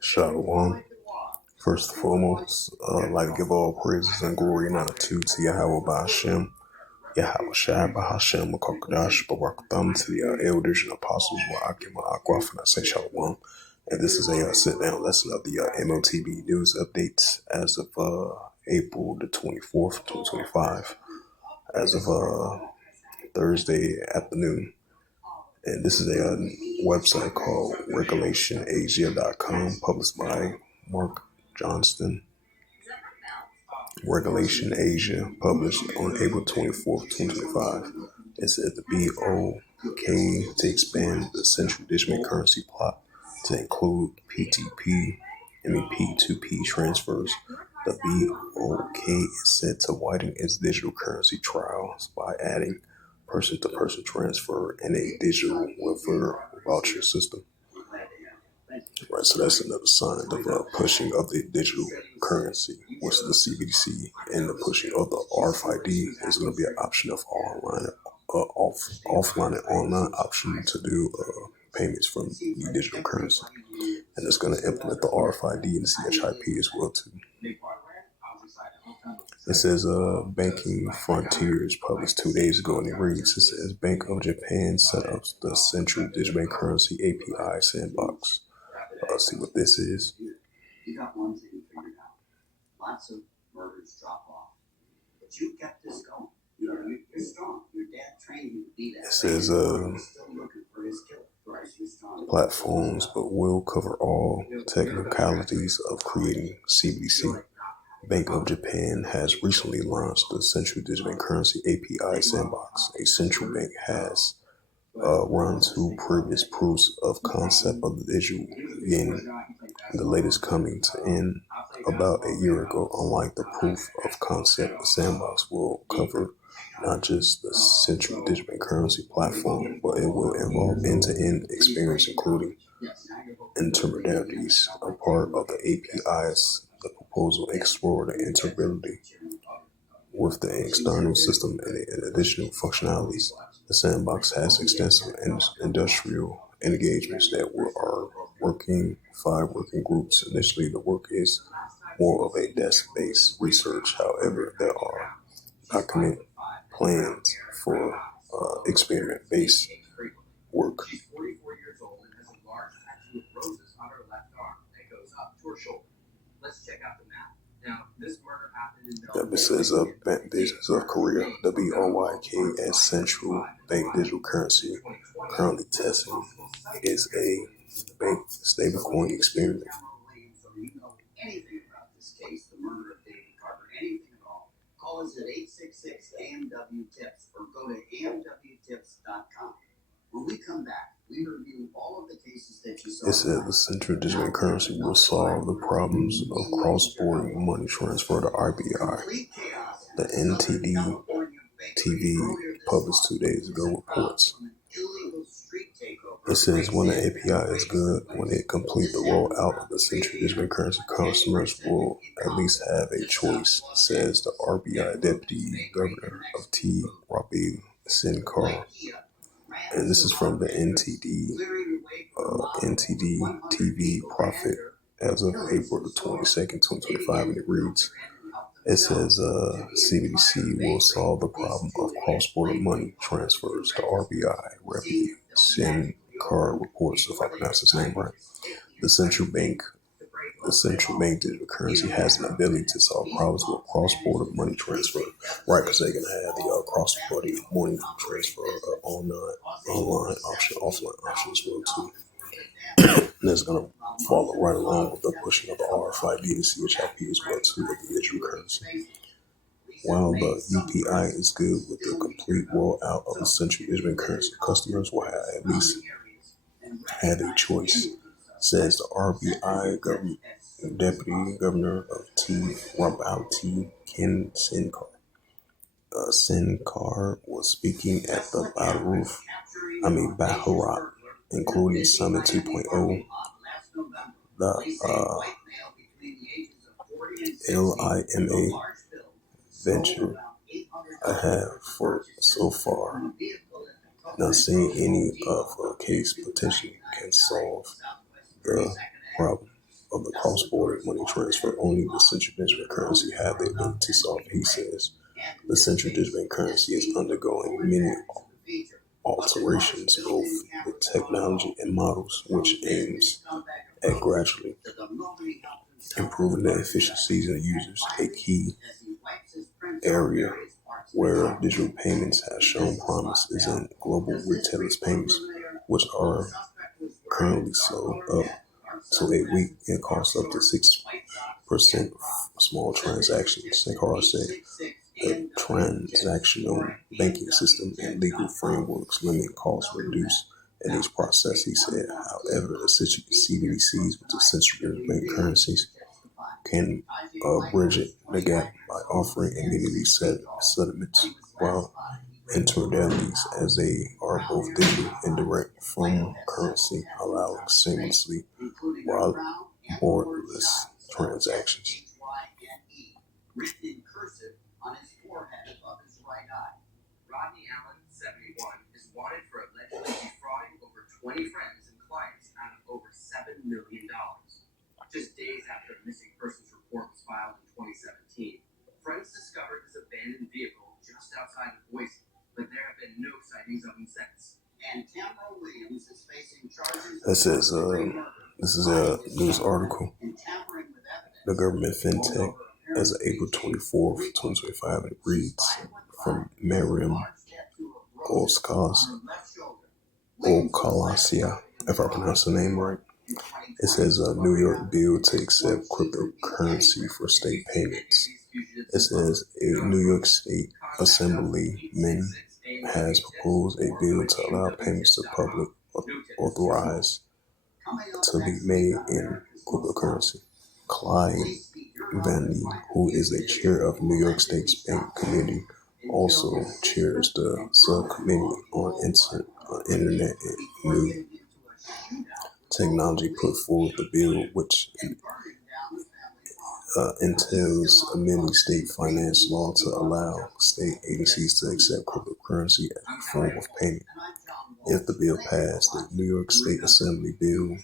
Shalom. First and foremost, I'd like to give all praises and glory and honor to Yahweh Ba'Hashem, Yahweh Shai Ba'Hashem, Makokadash, Barakatham, to the elders and apostles, Wa'akim, Aquaf, and I say Shalom. And this is a sit-down lesson of the M.O.T.B news updates as of April the 24th, 2025, as of Thursday afternoon. And this is a website called regulationasia.com, published by Mark Johnston. Regulation Asia, published on April 24th, 2025. It said the B.O.K. to expand the central digital currency plot to include P2P transfers. The B.O.K. is set to widen its digital currency trials by adding person-to-person transfer and a digital welfare voucher system. Right, so that's another sign of pushing of the digital currency, which is the CBDC, and the pushing of the RFID is going to be an option of offline and online option to do payments from the digital currency, and it's going to implement the RFID and the CHIP as well too. It says Banking Frontiers published 2 days ago, and it reads, it says Bank of Japan set up the Central Digital Currency API sandbox. Let's see what this is. You got one thing figured out. Lots of murders drop off. But you kept this going. You're strong. Your dad trained you to be that. It says platforms, but will cover all technicalities of creating CBDC. Bank of Japan has recently launched the Central Digital Currency API sandbox. A central bank has run 2 previous proofs of concept of the digital yen, the latest coming to end about a year ago. Unlike the proof of concept, the sandbox will cover not just the central digital currency platform, but it will involve end-to-end experience, including intermediaries. A part of the APIs, the proposal explore the interoperability with the external system and additional functionalities. The sandbox has extensive industrial engagements that are working 5 working groups. Initially, the work is more of a desk-based research. However, there are document plans for experiment-based work. It says Bank Business of Korea, the BOYK as Central Bank Digital Currency, currently testing is a bank stablecoin experiment. Call us at 866-AMW-TIPS or go to amwtips.com. When we come back, we review all of the cases that you saw. It says the Central Digital Currency will solve the problems of cross-border money transfer to RBI. The NTD TV published 2 days ago reports. It says when the API is good, when it completes the rollout of the Central Digital Currency, customers will at least have a choice, says the RBI Deputy Governor of T. Rabi Sinkar. And this is from the NTD TV profit as of April the 22nd, 2025, and it reads, it says CBDC will solve the problem of cross-border money transfers to RBI. Rabi Sinkar reports, if I pronounce his name right. The central bank digital currency has an ability to solve problems with cross-border money transfer, right? Because they're gonna have the cross-border money transfer online option, offline option as well too. And that's gonna follow right along with the pushing of the RFID and CHIP as well too with the digital currency. While the UPI is good with the complete rollout of the central digital currency, customers will at least have a choice, says the RBI Deputy Governor of T. Rabi Ken Sinkar. Sinkar was speaking at the Bharat, including Summit 2.0, the LIMA venture I have for so far. not seeing any of a case potentially can solve the problem of the cross-border money transfer. Only the central digital currency have the ability to solve it, he says. The central digital currency is undergoing many alterations, both with technology and models, which aims at gradually improving the efficiencies of users. A key area where digital payments have shown promise is in global retailers' payments, which are currently slowed up to a week and cost up to 6% small transactions. Sakar said the transactional banking system and legal frameworks limit costs reduced in each process, he said. However, the CBDCs with the central bank currencies can bridge the gap by offering immediately settlements while intermediaries, as they are both digital and direct from currency, allowing seamlessly while borderless transactions. Rodney Allen, 71, is wanted for allegedly defrauding over 20 friends and clients out of over $7 million. Just days after a missing persons report was filed in 2017, friends discovered his abandoned vehicle just outside of Boise, but there have been no sightings of him since. And Tamara Williams is facing charges. This is a news article. The government fintech as of April 24th, 2025, and it reads from Miriam Okalasia, if I pronounce the name right. It says a New York bill to accept cryptocurrency for state payments. It says a New York State Assemblyman has proposed a bill to allow payments to public authorized to be made in cryptocurrency. Clyde Vandy, who is a chair of New York State's Bank Committee, also chairs the subcommittee on Internet and New Technology, put forward the bill, which entails amending state finance law to allow state agencies to accept cryptocurrency as a form of payment. If the bill passed, the New York State Assembly Bill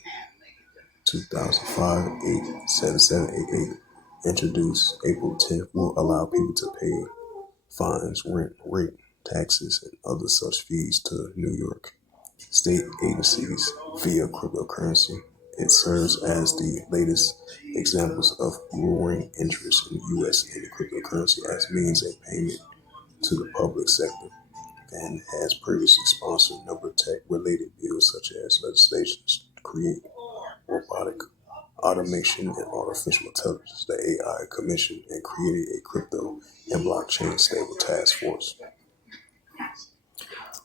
2005-87788, introduced April 10th, will allow people to pay fines, rent, taxes, and other such fees to New York state agencies via cryptocurrency. It serves as the latest examples of growing interest in U.S. in cryptocurrency as means of payment to the public sector, and has previously sponsored a number of tech-related bills such as legislation to create robotic automation and artificial intelligence, the AI Commission, and created a crypto and blockchain stable task force.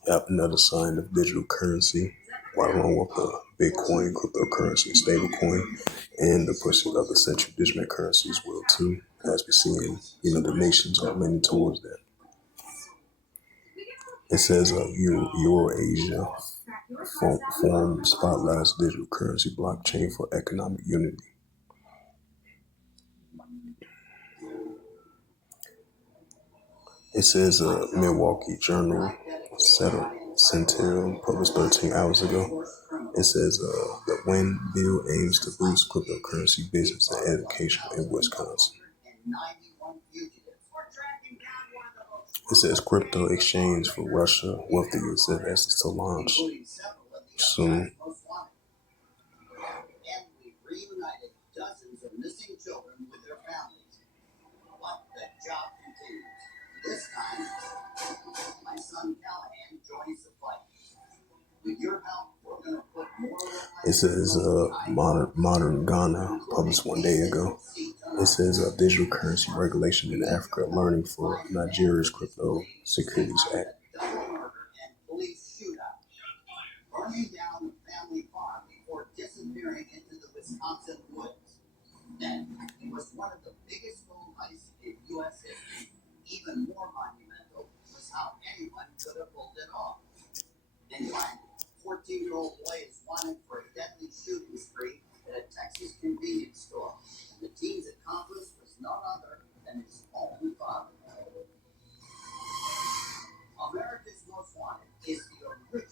Yep, another sign of digital currency, right along with the Bitcoin, cryptocurrency, stablecoin, and the pushing of the central digital currencies will too, as we see in, the nations are leaning towards that. It says Eurasia Forum spotlights digital currency blockchain for economic unity. It says Milwaukee Journal Sentinel published 13 hours ago. It says the WIN bill aims to boost cryptocurrency business and education in Wisconsin. It says crypto exchange for Russia wealthy investors to launch soon. This time, my son Callahan joins the fight. With your help, we're going to put more. It says Modern Ghana, published 1 day ago. It says digital currency regulation in Africa, learning for Nigeria's Crypto Securities Act. Burning down the family farm before disappearing into the Wisconsin woods. Then, it was one of the biggest gold heists in U.S. history. Even more monumental was how anyone could have pulled it off. In fact, 14-year-old boy is wanted for a deadly shooting spree at a Texas convenience store. And the team's accomplice was none other than his own father. America's Most Wanted is the original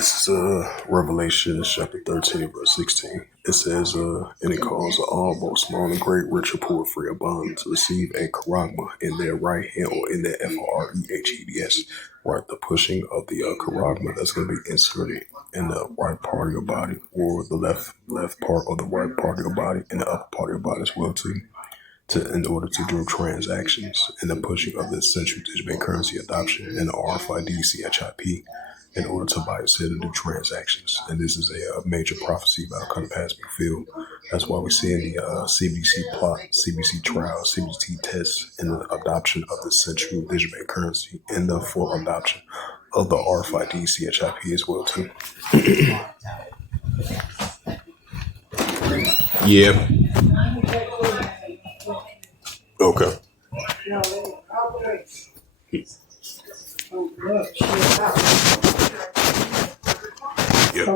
This is Revelation chapter 13, verse 16. It says, and it calls all, both small and great, rich or poor, free or bond, to receive a charagma in their right hand or in their FREHEDS, right? The pushing of the charagma that's going to be inserted in the right part of your body, or the left part or the right part of your body, and the upper part of your body as well too. In order to do transactions and the pushing of the central digital currency adoption and the RFID CHIP in order to buy and sell and do transactions. And this is a major prophecy about to come to pass, we feel. That's why we're seeing the CBC plot, CBC trial, CBT tests, and the adoption of the central digital currency and the full adoption of the RFID CHIP as well too. Yeah. Okay. Yeah. Yeah.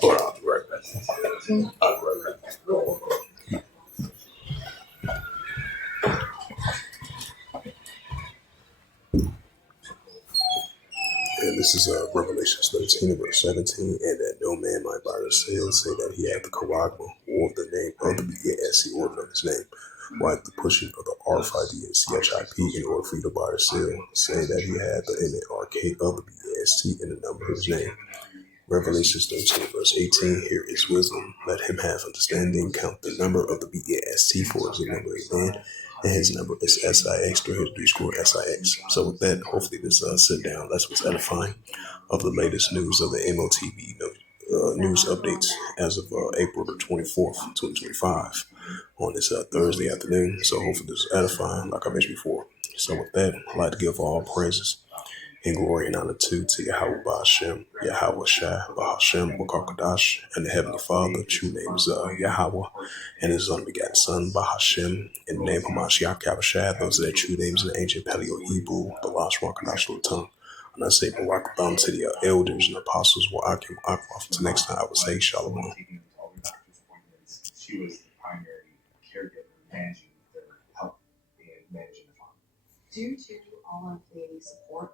Hold on, I'll be right back. I'll be right back. And this is Revelation 13, verse 17, and that no man might buy or sell, say that he had the charagma, or the name of the BASC, or of his name, right? The pushing of the RFID and CHIP in order for you to buy or sell, say that he had the MARK of the BAST in the number of his name. Revelation 13, verse 18, here is wisdom. Let him have understanding, count the number of the BAST, for his number of man, and his number is SIX, 300 SIX. So with that, hopefully this sit down, that's what's edifying of the latest news of the M.O.T.B news updates as of April the 24th, 2025 on this Thursday afternoon. So hopefully this is edifying, like I mentioned before. So with that, I'd like to give all praises and glory and honor to Yahweh Ba'Hashem, Yahweh Shai, Ba'Hashem, Wakakadash, and the Heavenly Father. True name is Yahweh, and his unbegotten Son, Ba'Hashem, in the name of Mashiach Yahushua. Those are their true names in the ancient Paleo Hebrew, the Lost Wakadash tongue. And I say Barak to the elders and apostles, Wa'akim Akwa. Until next time, I would say Shalom. She was the primary caregiver managing their health and managing the farm. Due to all of the support